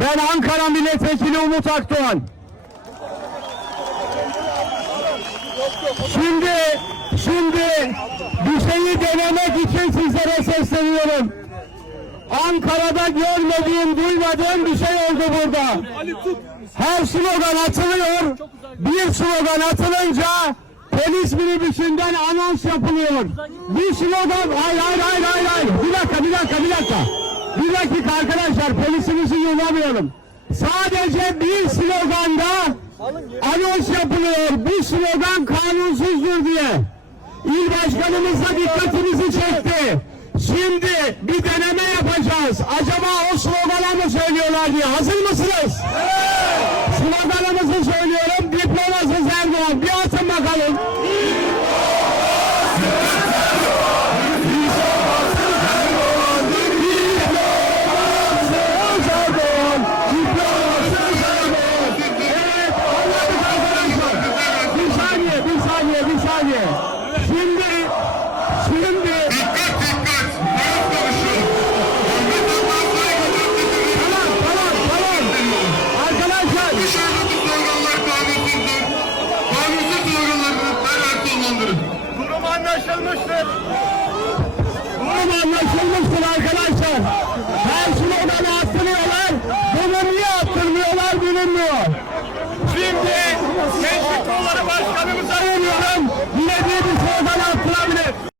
Ben Ankara Milletvekili Umut Akdoğan. Şimdi, şimdi bir şeyi denemek için sizlere sesleniyorum. Ankara'da görmediğim, duymadığım bir şey oldu burada. Her slogan atılıyor. Bir slogan atılınca polis minibüsünden anons yapılıyor. Bir slogan, hayır hayır hayır hayır. hayır. Bir dakika, bir dakika, bir dakika. Dakika arkadaşlar, polisimizi yullamayalım. Sadece bir sloganda anons yapılıyor. Bu slogan kanunsuzdur diye. İl başkanımız da dikkatimizi çekti. Şimdi bir deneme yapacağız. Acaba o slogana mı söylüyorlar diye. Hazır mısınız? Sloganımızı söylüyorum. Diplomasız Erdoğan. Saniye, bir saniye. Şimdi, şimdi Dikkat dikkat! Rahat konuşun! Tamam tamam tamam. Arkadaşlar Dışarıdaki sloganlar kanunsuzdur. Kanunsuz sloganları derhal sonlandırın. durum anlaşılmıştır. Durum anlaşılmıştır arkadaşlar. Her sloganı attırıyorlar. Bunu niye attırmıyorlar bilinmiyor. Şimdi